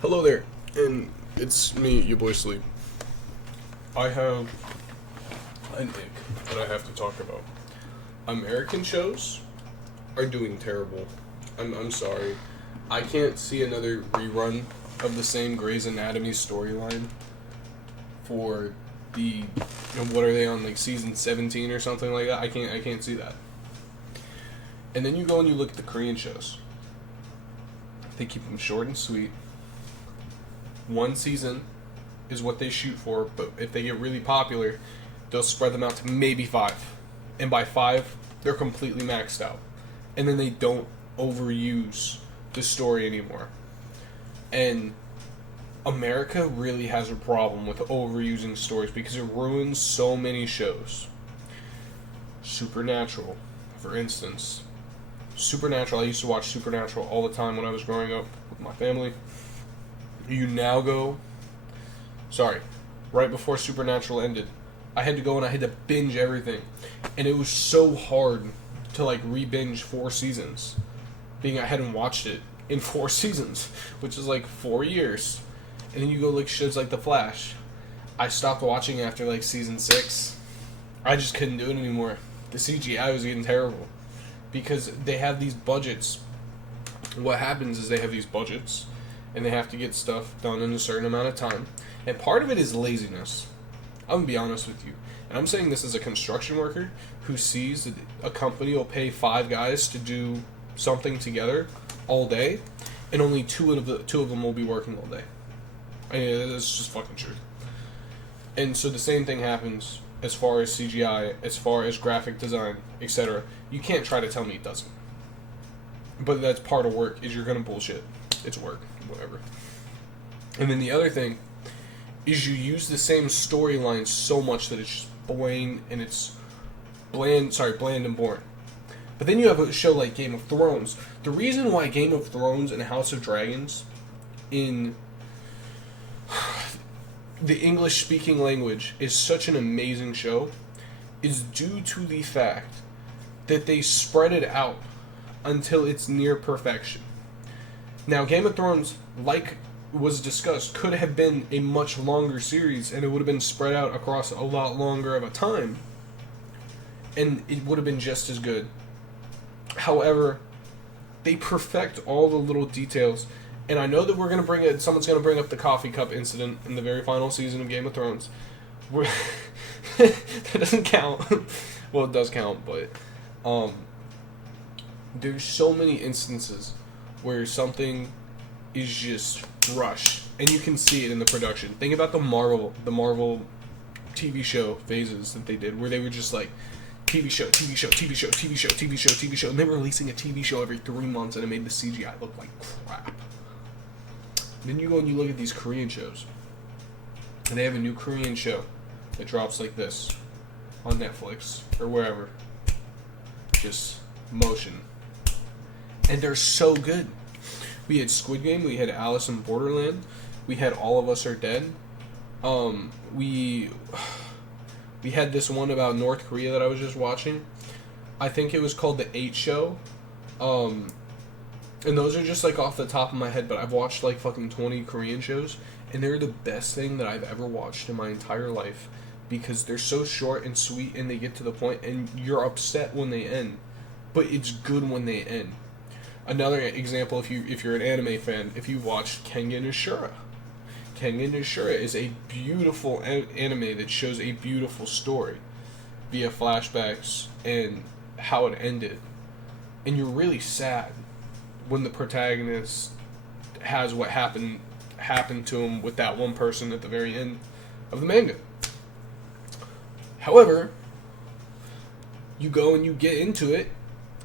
Hello there, and it's me, your boy Sleep. I have an ick that I have to talk about. American shows are doing terrible. I'm sorry. I can't see another rerun of the same Grey's Anatomy storyline for what are they on, like season 17 or something like that? I can't see that. And then you go and you look at the Korean shows. They keep them short and sweet. One season is what they shoot for, but if they get really popular, they'll spread them out to maybe 5. And by 5, they're completely maxed out. And then they don't overuse the story anymore. And America really has a problem with overusing stories because it ruins so many shows. Supernatural, for instance. Supernatural, I used to watch Supernatural all the time when I was growing up with my family. You now go... Sorry. Right before Supernatural ended, I had to go and I had to binge everything. And it was so hard to, re-binge 4 seasons. Being I hadn't watched it in 4 seasons, which is, 4 years. And then you go, shows like The Flash. I stopped watching after, season 6. I just couldn't do it anymore. The CGI was getting terrible. Because they have these budgets. What happens is they have these budgets, and they have to get stuff done in a certain amount of time. And part of it is laziness. I'm going to be honest with you. And I'm saying this as a construction worker who sees that a company will pay 5 guys to do something together all day, and only two of them will be working all day. I mean, that's just fucking true. And so the same thing happens as far as CGI, as far as graphic design, etc. You can't try to tell me it doesn't. But that's part of work, is you're going to bullshit. It's work, whatever. And then the other thing is you use the same storyline so much that it's just bland and boring. But then you have a show like Game of Thrones. The reason why Game of Thrones and House of Dragons in the English-speaking language is such an amazing show is due to the fact that they spread it out until it's near perfection. Now, Game of Thrones, like was discussed, could have been a much longer series, and it would have been spread out across a lot longer of a time, and it would have been just as good. However, they perfect all the little details, and I know that someone's going to bring up the coffee cup incident in the very final season of Game of Thrones. That doesn't count. Well, it does count, but there's so many instances where something is just rushed, and you can see it in the production. Think about the Marvel TV show phases that they did, where they were just like TV show, and they were releasing a TV show every 3 months, and it made the CGI look like crap. Then you go and you look at these Korean shows, and they have a new Korean show that drops like this on Netflix or wherever. Just motion. And they're so good. We had Squid Game, we had Alice in Borderland, we had All of Us Are Dead. We had this one about North Korea that I was just watching. I think it was called The 8 Show. And those are just off the top of my head, but I've watched fucking 20 Korean shows, and they're the best thing that I've ever watched in my entire life, because they're so short and sweet, and they get to the point, and you're upset when they end, but it's good when they end. Another example, if you're an anime fan, if you watched Kengan Ashura. Kengan Ashura is a beautiful anime that shows a beautiful story via flashbacks and how it ended. And you're really sad when the protagonist has what happened to him with that one person at the very end of the manga. However, you go and you get into it,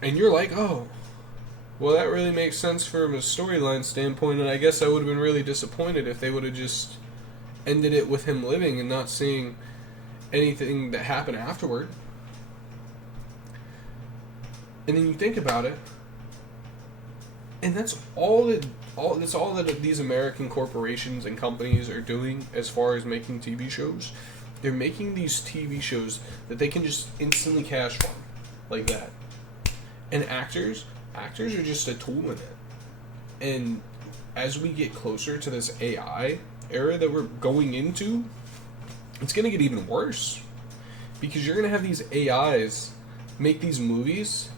and you're like, oh, well, that really makes sense from a storyline standpoint, and I guess I would have been really disappointed if they would have just ended it with him living and not seeing anything that happened afterward. And then you think about it, and that's all that these American corporations and companies are doing as far as making TV shows. They're making these TV shows that they can just instantly cash from, like that. And actors are just a tool in it. And as we get closer to this AI era that we're going into, it's going to get even worse. Because you're going to have these AIs make these movies,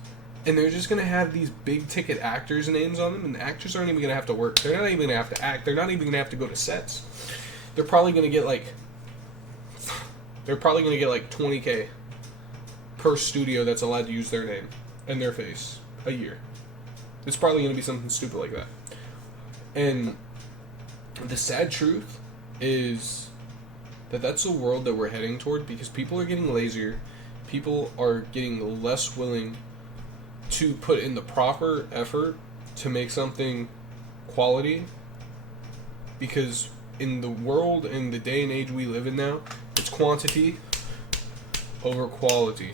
and they're just going to have these big ticket actors' names on them, and the actors aren't even going to have to work. They're not even going to have to act. They're not even going to have to go to sets. They're probably going to get like 20K per studio that's allowed to use their name and their face a year. It's probably going to be something stupid like that. And the sad truth is that that's the world that we're heading toward, because people are getting lazier. People are getting less willing to put in the proper effort to make something quality, because in the world, in the day and age we live in now, it's quantity over quality.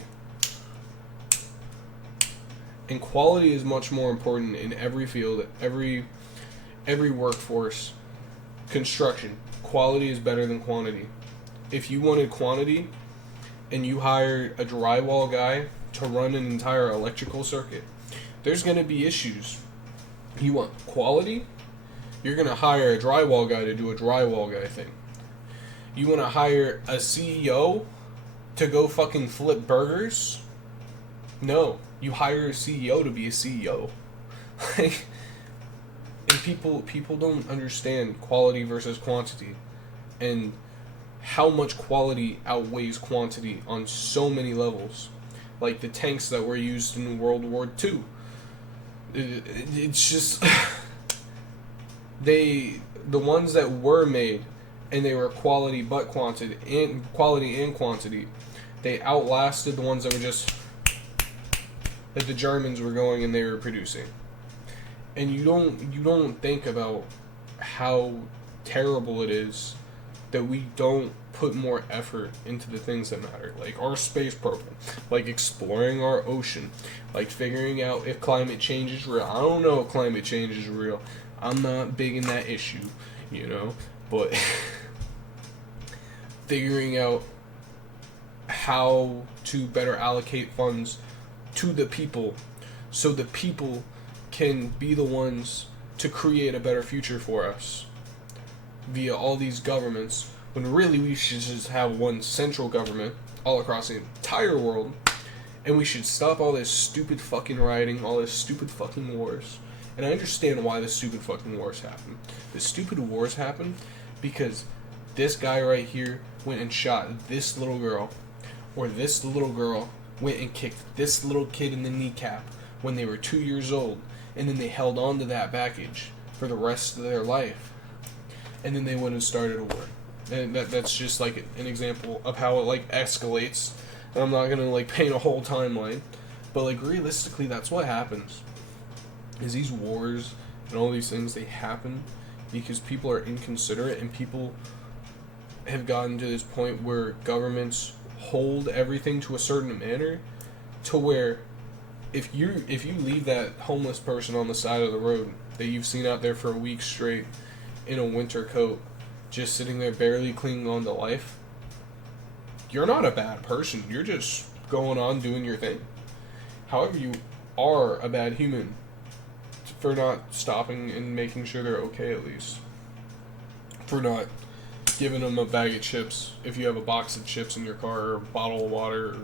And quality is much more important in every field, every workforce. Construction, quality is better than quantity. If you wanted quantity and you hired a drywall guy to run an entire electrical circuit, there's going to be issues. You want quality, you're going to hire a drywall guy to do a drywall guy thing. You want to hire a CEO to go fucking flip burgers? No, you hire a CEO to be a CEO. Like, and people don't understand quality versus quantity, and how much quality outweighs quantity on so many levels. Like the tanks that were used in World War II. It's just the ones that were made, and they were quality but quantity and quantity, they outlasted the ones that were just that the Germans were going and they were producing. And you don't think about how terrible it is that we don't put more effort into the things that matter, like our space program, like exploring our ocean, like figuring out if climate change is real. I don't know if climate change is real. I'm not big in that issue, but figuring out how to better allocate funds to the people, so the people can be the ones to create a better future for us via all these governments, when really we should just have one central government all across the entire world, and we should stop all this stupid fucking rioting, all this stupid fucking wars. And I understand why the stupid fucking wars happen. The stupid wars happen because this guy right here went and shot this little girl, or this little girl went and kicked this little kid in the kneecap when they were 2 years old, and then they held on to that baggage for the rest of their life, and then they went and started a war. And that's just like an example of how it like escalates. And I'm not gonna like paint a whole timeline, but like realistically, that's what happens. Is these wars and all these things, they happen because people are inconsiderate, and people have gotten to this point where governments hold everything to a certain manner, to where if you leave that homeless person on the side of the road that you've seen out there for a week straight in a winter coat, just sitting there barely clinging on to life, you're not a bad person. You're just going on doing your thing. However, you are a bad human for not stopping and making sure they're okay, at least. For not giving them a bag of chips if you have a box of chips in your car, or a bottle of water, or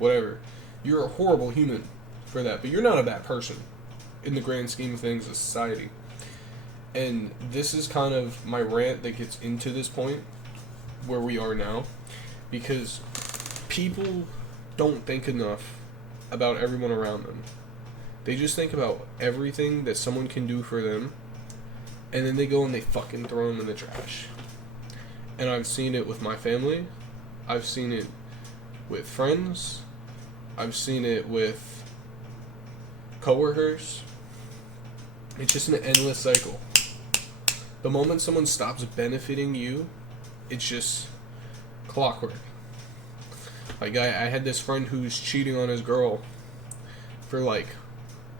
whatever. You're a horrible human for that, but you're not a bad person in the grand scheme of things of society. And this is kind of my rant that gets into this point where we are now, because people don't think enough about everyone around them. They just think about everything that someone can do for them, and then they go and they fucking throw them in the trash. And I've seen it with my family. I've seen it with friends. I've seen it with coworkers. It's just an endless cycle. The moment someone stops benefiting you, it's just clockwork. Like, I had this friend who's cheating on his girl for like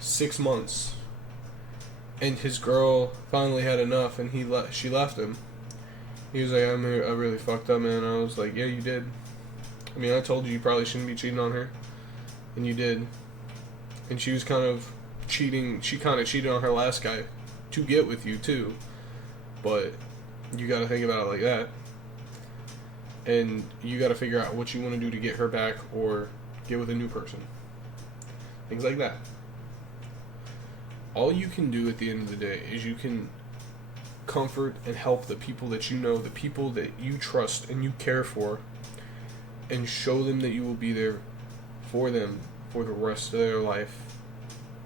6 months, and his girl finally had enough, and she left him. He was like, I really fucked up, man. I was like, yeah, you did. I mean, I told you probably shouldn't be cheating on her, and you did. And she was kind of cheating. She kind of cheated on her last guy to get with you too, but you got to think about it like that, and you got to figure out what you want to do to get her back or get with a new person. Things like that. All you can do at the end of the day is you can comfort and help the people that you know, the people that you trust and you care for, and show them that you will be there for them for the rest of their life,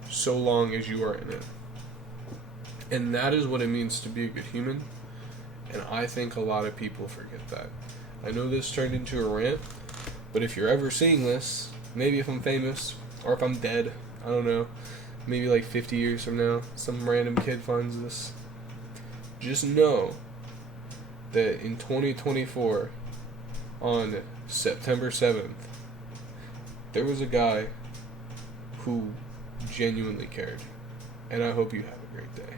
so long as you are in it. And that is what it means to be a good human, and I think a lot of people forget that. I know this turned into a rant, but if you're ever seeing this, maybe if I'm famous, or if I'm dead, I don't know, maybe like 50 years from now, some random kid finds this, just know that in 2024, on September 7th, there was a guy who genuinely cared. And I hope you have a great day.